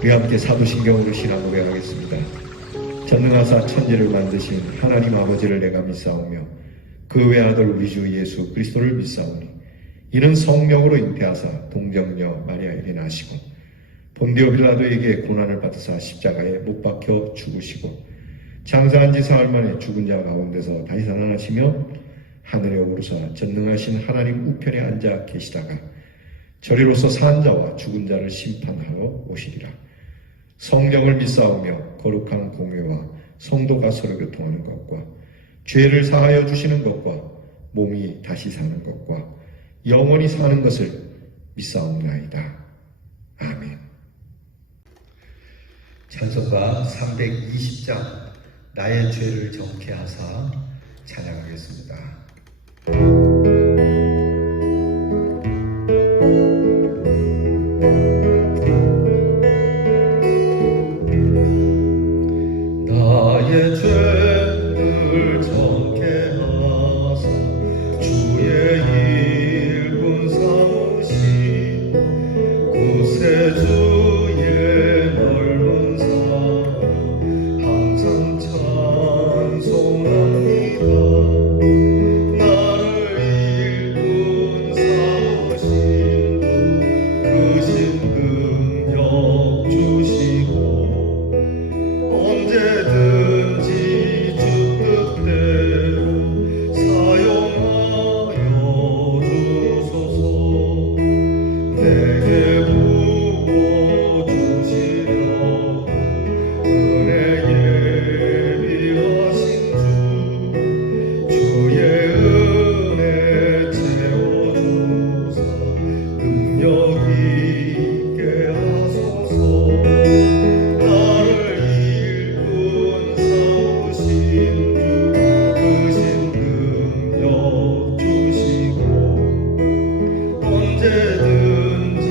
우리 함께 사도신경으로 신앙 고백하겠습니다. 전능하사 천지를 만드신 하나님 아버지를 내가 믿사오며 그 외아들 우리 주 예수 그리스도를 믿사오니 이는 성령으로 잉태하사 동정녀 마리아에게 나시고 본디오 빌라도에게 고난을 받으사 십자가에 못 박혀 죽으시고 장사한 지 사흘 만에 죽은 자 가운데서 다시 살아나시며 하늘에 오르사 전능하신 하나님 우편에 앉아 계시다가 저리로서 산 자와 죽은 자를 심판하러 오시리라. 성령을 믿사오며 거룩한 공회와 성도가 서로 교통하는 것과 죄를 사하여 주시는 것과 몸이 다시 사는 것과 영원히 사는 것을 믿사옵나이다. 아멘. 찬송가 320장 나의 죄를 정케 하사 찬양하겠습니다. 나의 죄를 정케 하사 주의 일꾼 삼으시 구세주의 넓은 사랑 항상 찬송합니다. 나를 일꾼 삼으신 주 크신 능력 주시고 언제든지 주 뜻대로 사용하여 주소서. 내게 부어주시려고 은혜 예비하신 주 주의 은혜 채워주사 능력 있게 하소서. 나를 일꾼 삼으신 주 크신 능력 주시고 언제든지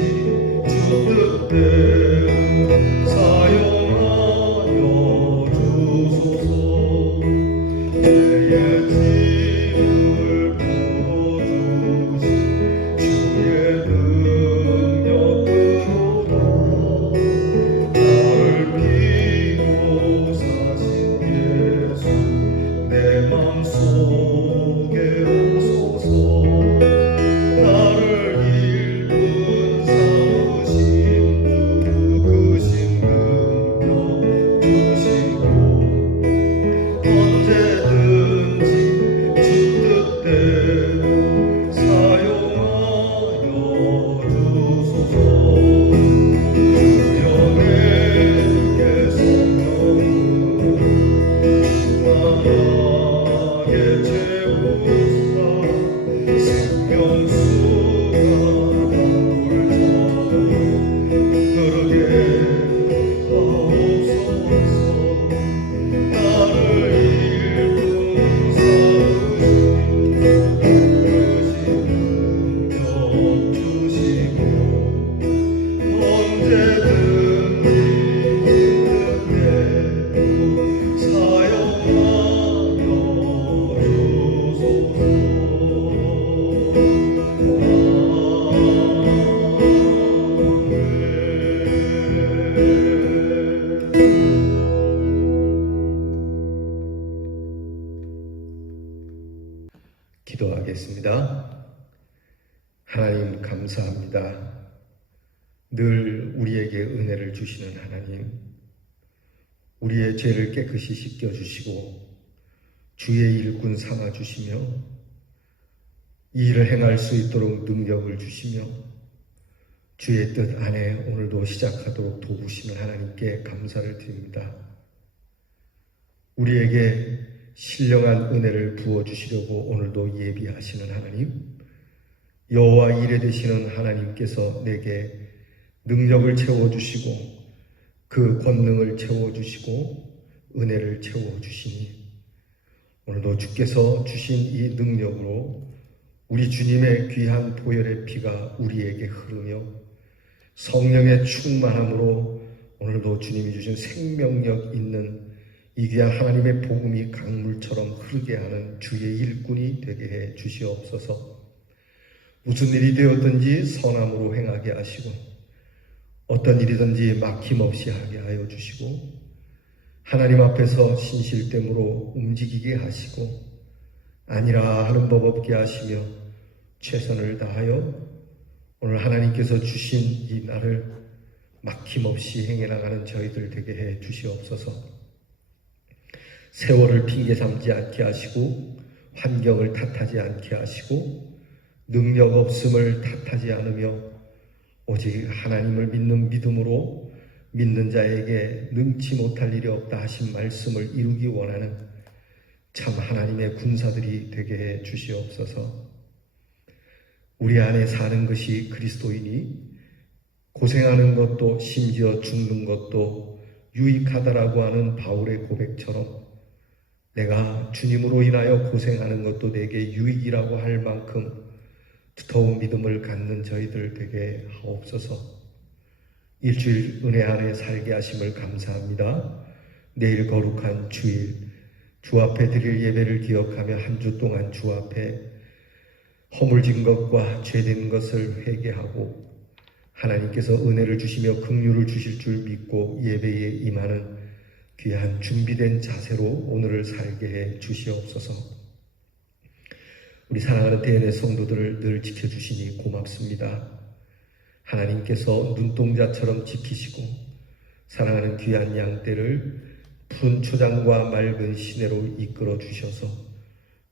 주 뜻대로 사용하여 주소서. 내의 짐을 풀어주신 주의 능력 그로다. 나를 피로 사신 예수 내 맘속에 오소서. 나를 일꾼 삼으신 주 크신 능력 주시고 언제든지 주 뜻대로 사용하여 주소서. 주여 내게 성령을 충만하게 채우사 생명수가 나를 흐르게 하옵소서. 나를 일꾼 삼으신 크신 능력 주시고 언제든지 뜻대로 사용하여 주소서. 기도하겠습니다. 하나님 감사합니다. 늘 우리에게 은혜를 주시는 하나님, 우리의 죄를 깨끗이 씻겨주시고 주의 일꾼 삼아주시며 이 일을 행할 수 있도록 능력을 주시며 주의 뜻 안에 오늘도 시작하도록 도우시는 하나님께 감사를 드립니다. 우리에게 신령한 은혜를 부어주시려고 오늘도 예비하시는 하나님, 여호와 이레 되시는 하나님께서 내게 능력을 채워주시고 그 권능을 채워주시고 은혜를 채워주시니 오늘도 주께서 주신 이 능력으로 우리 주님의 귀한 보혈의 피가 우리에게 흐르며 성령의 충만함으로 오늘도 주님이 주신 생명력 있는 이 귀한 하나님의 복음이 강물처럼 흐르게 하는 주의 일꾼이 되게 해 주시옵소서. 무슨 일이 되었든지 선함으로 행하게 하시고 어떤 일이든지 막힘없이 하게 하여 주시고 하나님 앞에서 신실됨으로 움직이게 하시고 아니라 하는 법 없게 하시며 최선을 다하여 오늘 하나님께서 주신 이 날을 막힘없이 행해나가는 저희들 되게 해 주시옵소서. 세월을 핑계 삼지 않게 하시고 환경을 탓하지 않게 하시고 능력 없음을 탓하지 않으며 오직 하나님을 믿는 믿음으로 믿는 자에게 능치 못할 일이 없다 하신 말씀을 이루기 원하는 참 하나님의 군사들이 되게 해 주시옵소서. 우리 안에 사는 것이 그리스도이니 고생하는 것도 심지어 죽는 것도 유익하다라고 하는 바울의 고백처럼 내가 주님으로 인하여 고생하는 것도 내게 유익이라고 할 만큼 두터운 믿음을 갖는 저희들 되게 하옵소서. 일주일 은혜 안에 살게 하심을 감사합니다. 내일 거룩한 주일 주 앞에 드릴 예배를 기억하며 한 주 동안 주 앞에 허물진 것과 죄된 것을 회개하고 하나님께서 은혜를 주시며 긍휼을 주실 줄 믿고 예배에 임하는 귀한 준비된 자세로 오늘을 살게 해 주시옵소서. 우리 사랑하는 대인의 성도들을 늘 지켜주시니 고맙습니다. 하나님께서 눈동자처럼 지키시고 사랑하는 귀한 양떼를 푸른 초장과 맑은 시내로 이끌어 주셔서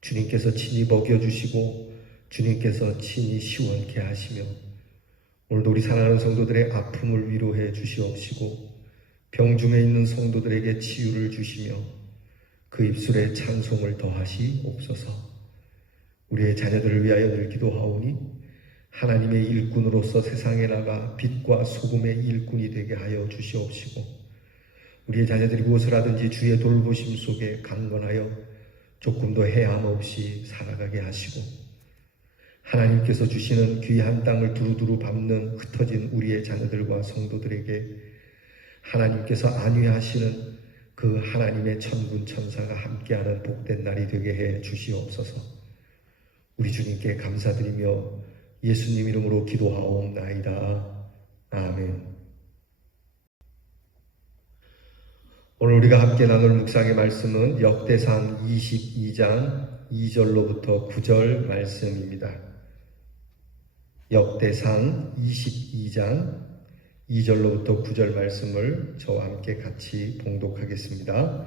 주님께서 친히 먹여주시고 주님께서 친히 시원케 하시며 오늘도 우리 사랑하는 성도들의 아픔을 위로해 주시옵시고 병중에 있는 성도들에게 치유를 주시며 그 입술에 찬송을 더하시옵소서. 우리의 자녀들을 위하여 늘 기도하오니 하나님의 일꾼으로서 세상에 나가 빛과 소금의 일꾼이 되게 하여 주시옵시고 우리의 자녀들이 무엇을 하든지 주의 돌보심 속에 강건하여 조금도 해함 없이 살아가게 하시고 하나님께서 주시는 귀한 땅을 두루두루 밟는 흩어진 우리의 자녀들과 성도들에게 하나님께서 안위하시는 그 하나님의 천군 천사가 함께하는 복된 날이 되게 해 주시옵소서. 우리 주님께 감사드리며 예수님 이름으로 기도하옵나이다. 아멘. 오늘 우리가 함께 나눌 묵상의 말씀은 역대상 22장 2절로부터 9절 말씀입니다. 역대상 22장 2절로부터 9절 말씀을 저와 함께 같이 봉독하겠습니다.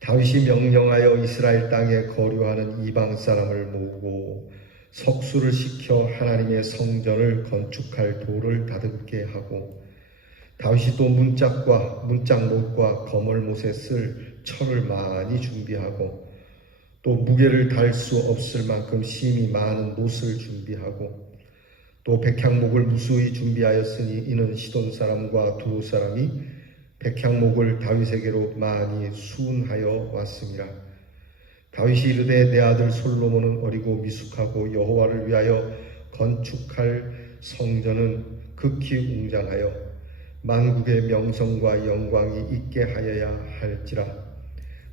다윗이 명령하여 이스라엘 땅에 거류하는 이방 사람을 모으고 석수를 시켜 하나님의 성전을 건축할 돌을 다듬게 하고 다윗이 또 문짝못과 거물못에 쓸 철을 많이 준비하고 또 무게를 달 수 없을 만큼 심이 많은 못을 준비하고 또 백향목을 무수히 준비하였으니 이는 시돈 사람과 두루 사람이 백향목을 다윗에게로 많이 수운하여 왔습니다. 다윗이 이르되 내 아들 솔로몬은 어리고 미숙하고 여호와를 위하여 건축할 성전은 극히 웅장하여 만국의 명성과 영광이 있게 하여야 할지라.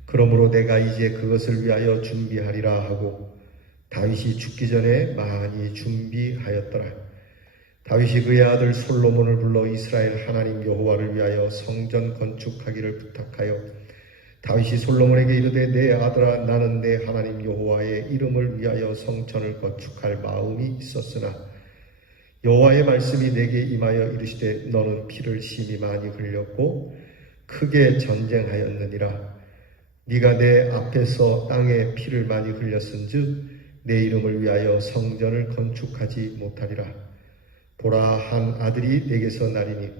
그러므로 내가 이제 그것을 위하여 준비하리라 하고 다윗이 죽기 전에 많이 준비하였더라. 다윗이 그의 아들 솔로몬을 불러 이스라엘 하나님 여호와를 위하여 성전 건축하기를 부탁하여 다윗이 솔로몬에게 이르되 내 아들아 나는 내 하나님 여호와의 이름을 위하여 성전을 건축할 마음이 있었으나 여호와의 말씀이 내게 임하여 이르시되 너는 피를 심히 많이 흘렸고 크게 전쟁하였느니라. 네가 내 앞에서 땅에 피를 많이 흘렸은즉 내 이름을 위하여 성전을 건축하지 못하리라. 보라 한 아들이 내게서 나리니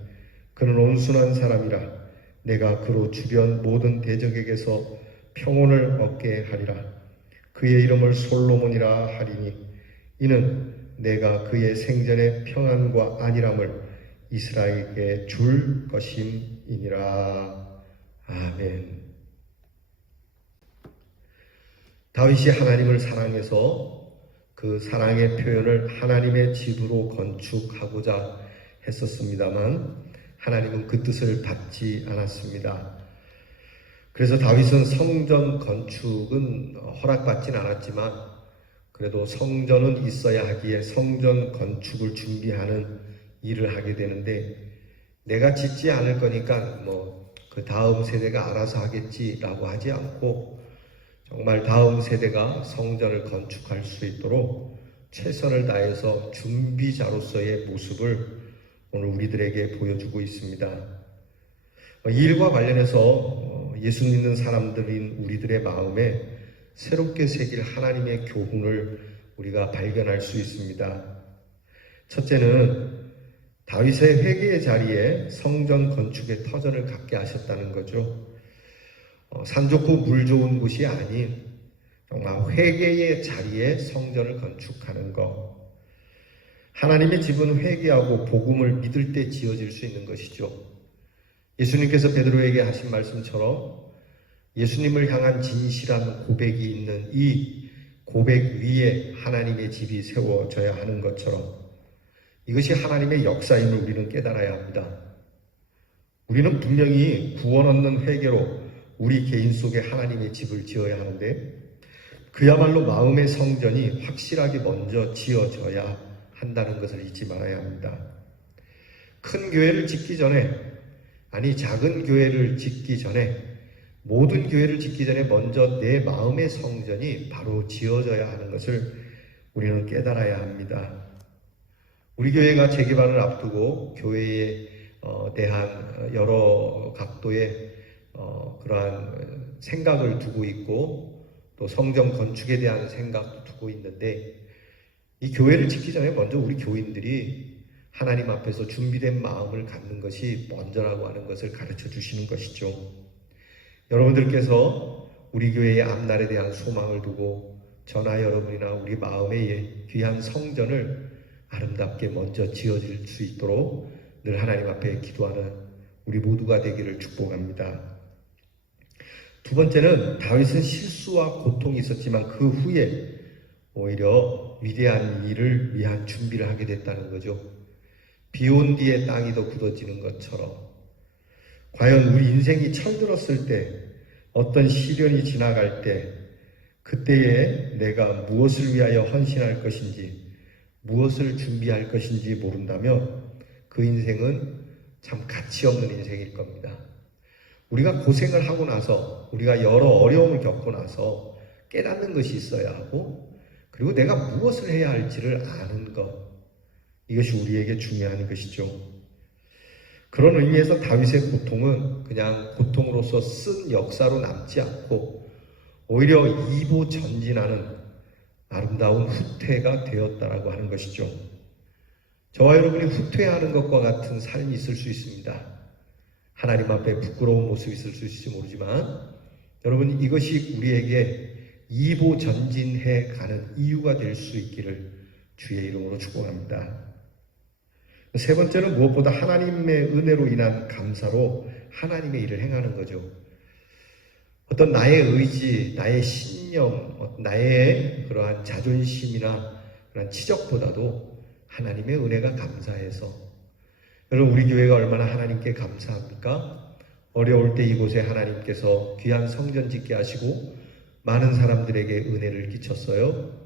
그는 온순한 사람이라. 내가 그로 주변 모든 대적에게서 평온을 얻게 하리라. 그의 이름을 솔로몬이라 하리니 이는 내가 그의 생전의 평안과 안일함을 이스라엘에게 줄 것임이니라. 아멘. 다윗이 하나님을 사랑해서 그 사랑의 표현을 하나님의 집으로 건축하고자 했었습니다만 하나님은 그 뜻을 받지 않았습니다. 그래서 다윗은 성전 건축은 허락받진 않았지만 그래도 성전은 있어야 하기에 성전 건축을 준비하는 일을 하게 되는데 내가 짓지 않을 거니까 그 다음 세대가 알아서 하겠지라고 하지 않고 정말 다음 세대가 성전을 건축할 수 있도록 최선을 다해서 준비자로서의 모습을 오늘 우리들에게 보여주고 있습니다. 이 일과 관련해서 예수 믿는 사람들인 우리들의 마음에 새롭게 새길 하나님의 교훈을 우리가 발견할 수 있습니다. 첫째는 다윗의 회개의 자리에 성전 건축의 터전을 갖게 하셨다는 거죠. 산 좋고 물 좋은 곳이 아닌 정말 회개의 자리에 성전을 건축하는 것. 하나님의 집은 회개하고 복음을 믿을 때 지어질 수 있는 것이죠. 예수님께서 베드로에게 하신 말씀처럼 예수님을 향한 진실한 고백이 있는 이 고백 위에 하나님의 집이 세워져야 하는 것처럼 이것이 하나님의 역사임을 우리는 깨달아야 합니다. 우리는 분명히 구원 얻는 회개로 우리 개인 속에 하나님의 집을 지어야 하는데 그야말로 마음의 성전이 확실하게 먼저 지어져야 한다는 것을 잊지 말아야 합니다. 큰 교회를 짓기 전에, 아니 작은 교회를 짓기 전에, 모든 교회를 짓기 전에 먼저 내 마음의 성전이 바로 지어져야 하는 것을 우리는 깨달아야 합니다. 우리 교회가 재개발을 앞두고 교회에 대한 여러 각도의 그러한 생각을 두고 있고 또 성전 건축에 대한 생각도 두고 있는데 이 교회를 짓기 전에 먼저 우리 교인들이 하나님 앞에서 준비된 마음을 갖는 것이 먼저라고 하는 것을 가르쳐 주시는 것이죠. 여러분들께서 우리 교회의 앞날에 대한 소망을 두고 저나 여러분이나 우리 마음의 귀한 성전을 아름답게 먼저 지어질 수 있도록 늘 하나님 앞에 기도하는 우리 모두가 되기를 축복합니다. 두 번째는 다윗은 실수와 고통이 있었지만 그 후에 오히려 위대한 일을 위한 준비를 하게 됐다는 거죠. 비온 뒤에 땅이 더 굳어지는 것처럼 과연 우리 인생이 철들었을 때 어떤 시련이 지나갈 때 그때에 내가 무엇을 위하여 헌신할 것인지 무엇을 준비할 것인지 모른다면 그 인생은 참 가치 없는 인생일 겁니다. 우리가 고생을 하고 나서 우리가 여러 어려움을 겪고 나서 깨닫는 것이 있어야 하고 그리고 내가 무엇을 해야 할지를 아는 것, 이것이 우리에게 중요한 것이죠. 그런 의미에서 다윗의 고통은 그냥 고통으로서 쓴 역사로 남지 않고 오히려 이보 전진하는 아름다운 후퇴가 되었다라고 하는 것이죠. 저와 여러분이 후퇴하는 것과 같은 삶이 있을 수 있습니다. 하나님 앞에 부끄러운 모습이 있을 수 있을지 모르지만 여러분 이것이 우리에게 이보 전진해 가는 이유가 될 수 있기를 주의 이름으로 축복합니다. 세 번째는 무엇보다 하나님의 은혜로 인한 감사로 하나님의 일을 행하는 거죠. 어떤 나의 의지, 나의 신념, 나의 그러한 자존심이나 그런 치적보다도 하나님의 은혜가 감사해서 여러분 우리 교회가 얼마나 하나님께 감사합니까? 어려울 때 이곳에 하나님께서 귀한 성전 짓게 하시고 많은 사람들에게 은혜를 끼쳤어요.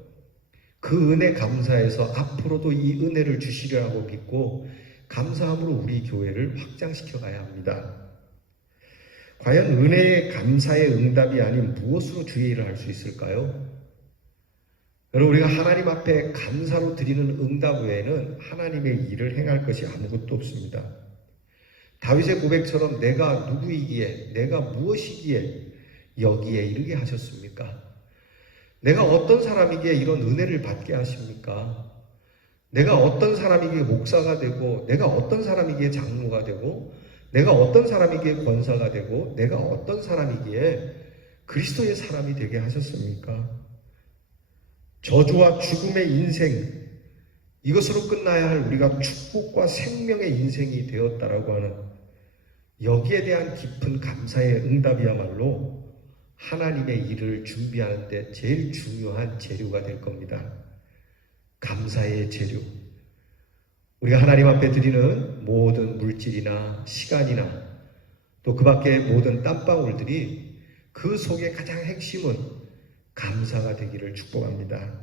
그 은혜 감사해서 앞으로도 이 은혜를 주시리라고 믿고 감사함으로 우리 교회를 확장시켜 가야 합니다. 과연 은혜의 감사의 응답이 아닌 무엇으로 주의 일을 할 수 있을까요? 여러분 우리가 하나님 앞에 감사로 드리는 응답 외에는 하나님의 일을 행할 것이 아무것도 없습니다. 다윗의 고백처럼 내가 누구이기에 내가 무엇이기에 여기에 이르게 하셨습니까? 내가 어떤 사람이기에 이런 은혜를 받게 하십니까? 내가 어떤 사람이기에 목사가 되고 내가 어떤 사람이기에 장로가 되고 내가 어떤 사람이기에 권사가 되고 내가 어떤 사람이기에 그리스도의 사람이 되게 하셨습니까? 저주와 죽음의 인생 이것으로 끝나야 할 우리가 축복과 생명의 인생이 되었다라고 하는 여기에 대한 깊은 감사의 응답이야말로 하나님의 일을 준비하는 데 제일 중요한 재료가 될 겁니다. 감사의 재료. 우리가 하나님 앞에 드리는 모든 물질이나 시간이나 또 그 밖의 모든 땀방울들이 그 속의 가장 핵심은 감사가 되기를 축복합니다.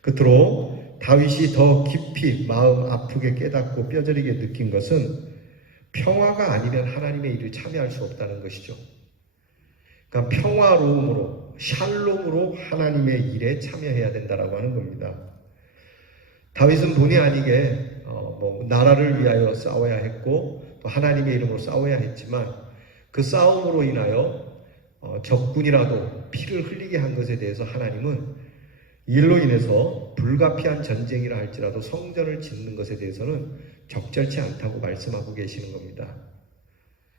끝으로 다윗이 더 깊이 마음 아프게 깨닫고 뼈저리게 느낀 것은 평화가 아니면 하나님의 일을 참여할 수 없다는 것이죠. 그러니까 평화로움으로, 샬롬으로 하나님의 일에 참여해야 된다라고 하는 겁니다. 다윗은 본의 아니게 나라를 위하여 싸워야 했고 또 하나님의 이름으로 싸워야 했지만 그 싸움으로 인하여 적군이라도 피를 흘리게 한 것에 대해서 하나님은 일로 인해서 불가피한 전쟁이라 할지라도 성전을 짓는 것에 대해서는 적절치 않다고 말씀하고 계시는 겁니다.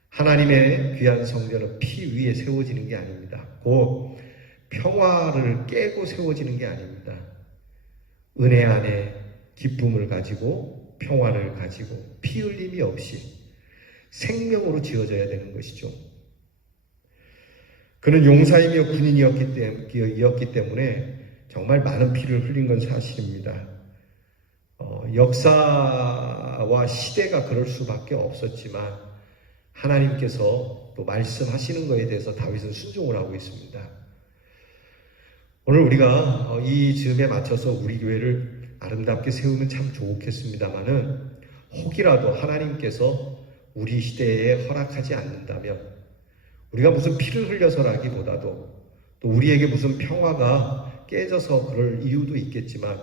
하나님의 귀한 성전은 피 위에 세워지는 게 아닙니다. 곧 평화를 깨고 세워지는 게 아닙니다. 은혜 안에 기쁨을 가지고 평화를 가지고 피 흘림이 없이 생명으로 지어져야 되는 것이죠. 그는 용사이며 군인이었기 때문에 정말 많은 피를 흘린 건 사실입니다. 역사와 시대가 그럴 수밖에 없었지만 하나님께서 또 말씀하시는 것에 대해서 다윗은 순종을 하고 있습니다. 오늘 우리가 이 즈음에 맞춰서 우리 교회를 아름답게 세우면 참 좋겠습니다만은 혹이라도 하나님께서 우리 시대에 허락하지 않는다면 우리가 무슨 피를 흘려서라기보다도 또 우리에게 무슨 평화가 깨져서 그럴 이유도 있겠지만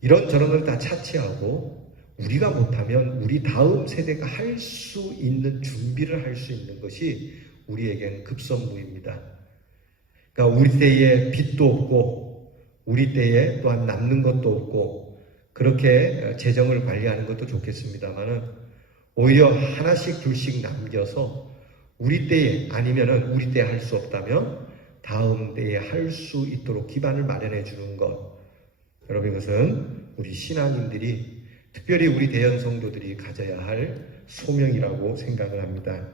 이런저런을 다 차치하고 우리가 못하면 우리 다음 세대가 할 수 있는 준비를 할 수 있는 것이 우리에겐 급선무입니다. 그러니까 우리 때에 빚도 없고 우리 때에 또한 남는 것도 없고 그렇게 재정을 관리하는 것도 좋겠습니다만은 오히려 하나씩 둘씩 남겨서 우리 때에 아니면은 우리 때에 할 수 없다면 다음 때에 할 수 있도록 기반을 마련해 주는 것. 여러분 이것은 우리 신앙인들이 특별히 우리 대연 성도들이 가져야 할 소명이라고 생각을 합니다.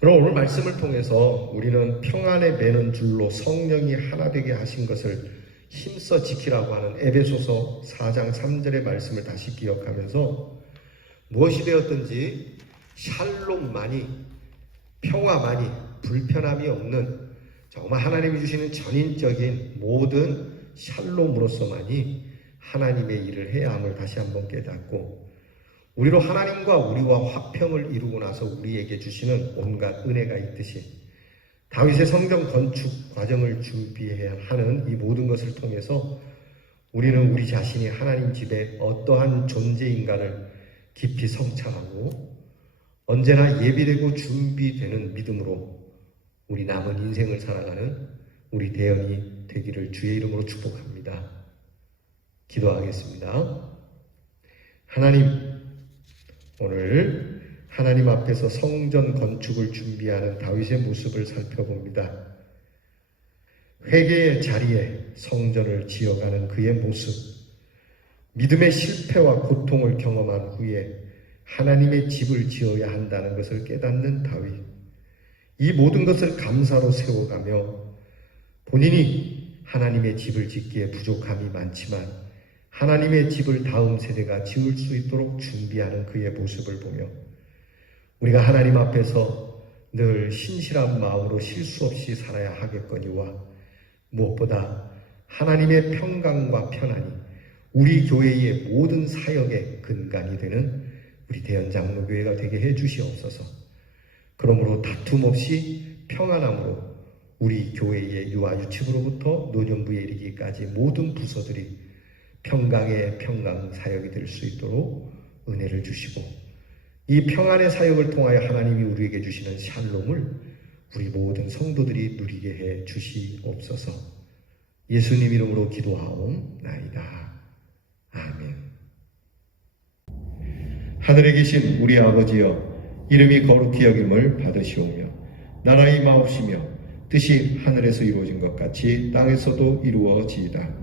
그럼 오늘 말씀을 통해서 우리는 평안에 매는 줄로 성령이 하나 되게 하신 것을 힘써 지키라고 하는 에베소서 4장 3절의 말씀을 다시 기억하면서 무엇이 되었든지 샬롬만이 평화만이 불편함이 없는 정말 하나님이 주시는 전인적인 모든 샬롬으로서만이 하나님의 일을 해야 함을 다시 한번 깨닫고 우리로 하나님과 우리와 화평을 이루고 나서 우리에게 주시는 온갖 은혜가 있듯이 다윗의 성전 건축 과정을 준비해야 하는 이 모든 것을 통해서 우리는 우리 자신이 하나님 집에 어떠한 존재인가를 깊이 성찰하고 언제나 예비되고 준비되는 믿음으로 우리 남은 인생을 살아가는 우리 대연이 되기를 주의 이름으로 축복합니다. 기도하겠습니다. 하나님, 오늘 하나님 앞에서 성전 건축을 준비하는 다윗의 모습을 살펴봅니다. 회개의 자리에 성전을 지어가는 그의 모습, 믿음의 실패와 고통을 경험한 후에 하나님의 집을 지어야 한다는 것을 깨닫는 다윗, 이 모든 것을 감사로 세워가며 본인이 하나님의 집을 짓기에 부족함이 많지만 하나님의 집을 다음 세대가 지을 수 있도록 준비하는 그의 모습을 보며 우리가 하나님 앞에서 늘 신실한 마음으로 실수 없이 살아야 하겠거니와 무엇보다 하나님의 평강과 편안이 우리 교회의 모든 사역의 근간이 되는 우리 대연장로교회가 되게 해주시옵소서. 그러므로 다툼 없이 평안함으로 우리 교회의 유아 유치부로부터 노년부에 이르기까지 모든 부서들이 평강의 평강 사역이 될 수 있도록 은혜를 주시고 이 평안의 사역을 통하여 하나님이 우리에게 주시는 샬롬을 우리 모든 성도들이 누리게 해 주시옵소서. 예수님 이름으로 기도하옵나이다. 아멘. 하늘에 계신 우리 아버지여, 이름이 거룩히 여김을 받으시오며 나라의 임하옵시며 뜻이 하늘에서 이루어진 것 같이 땅에서도 이루어지이다.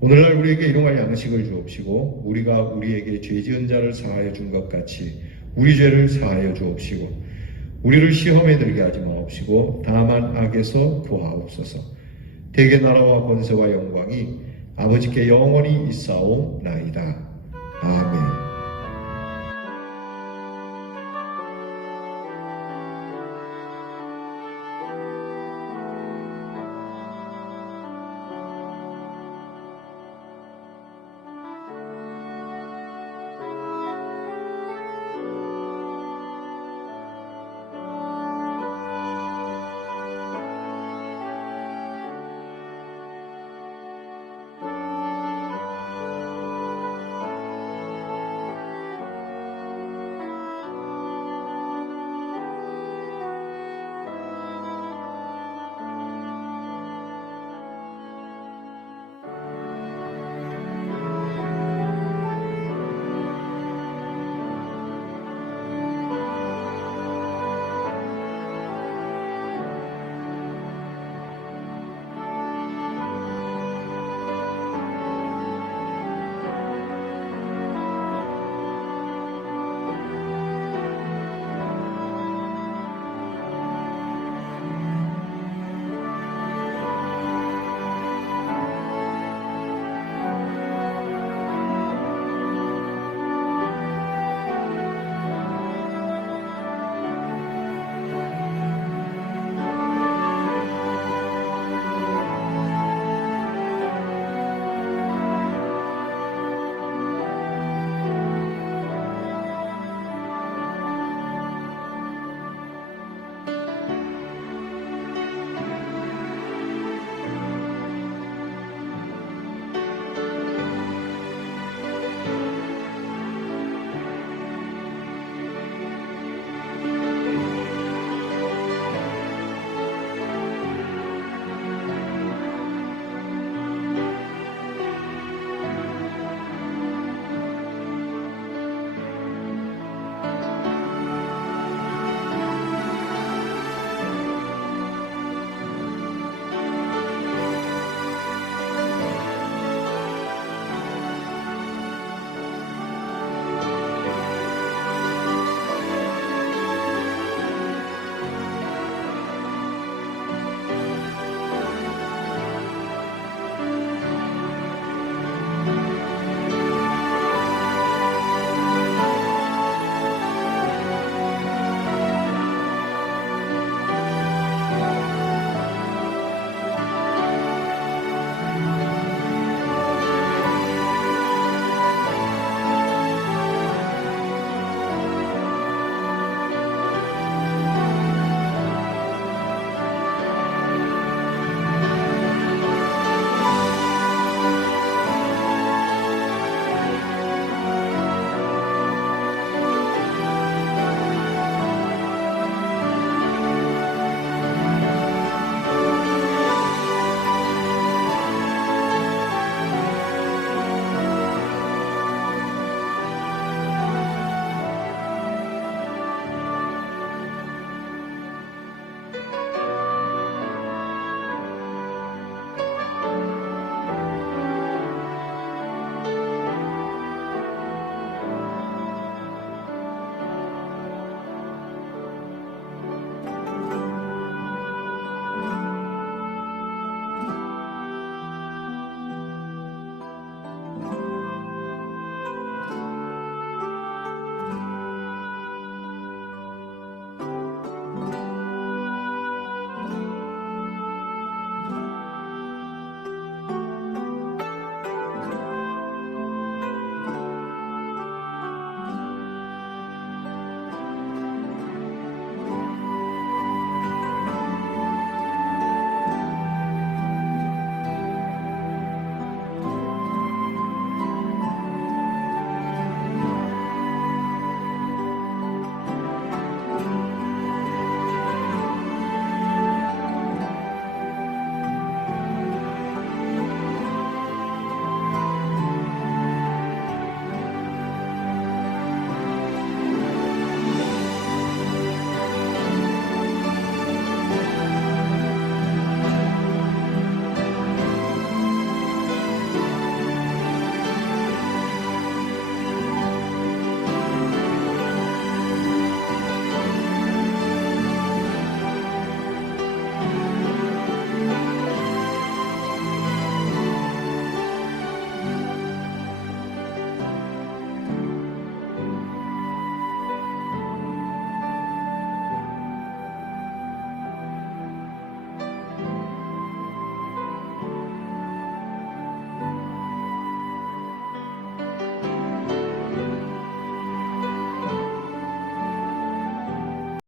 오늘날 우리에게 일용할 양식을 주옵시고 우리가 우리에게 죄 지은 자를 사하여 준 것 같이 우리 죄를 사하여 주옵시고 우리를 시험에 들게 하지 마옵시고 다만 악에서 구하옵소서. 대개 나라와 권세와 영광이 아버지께 영원히 있사옵나이다. 아멘.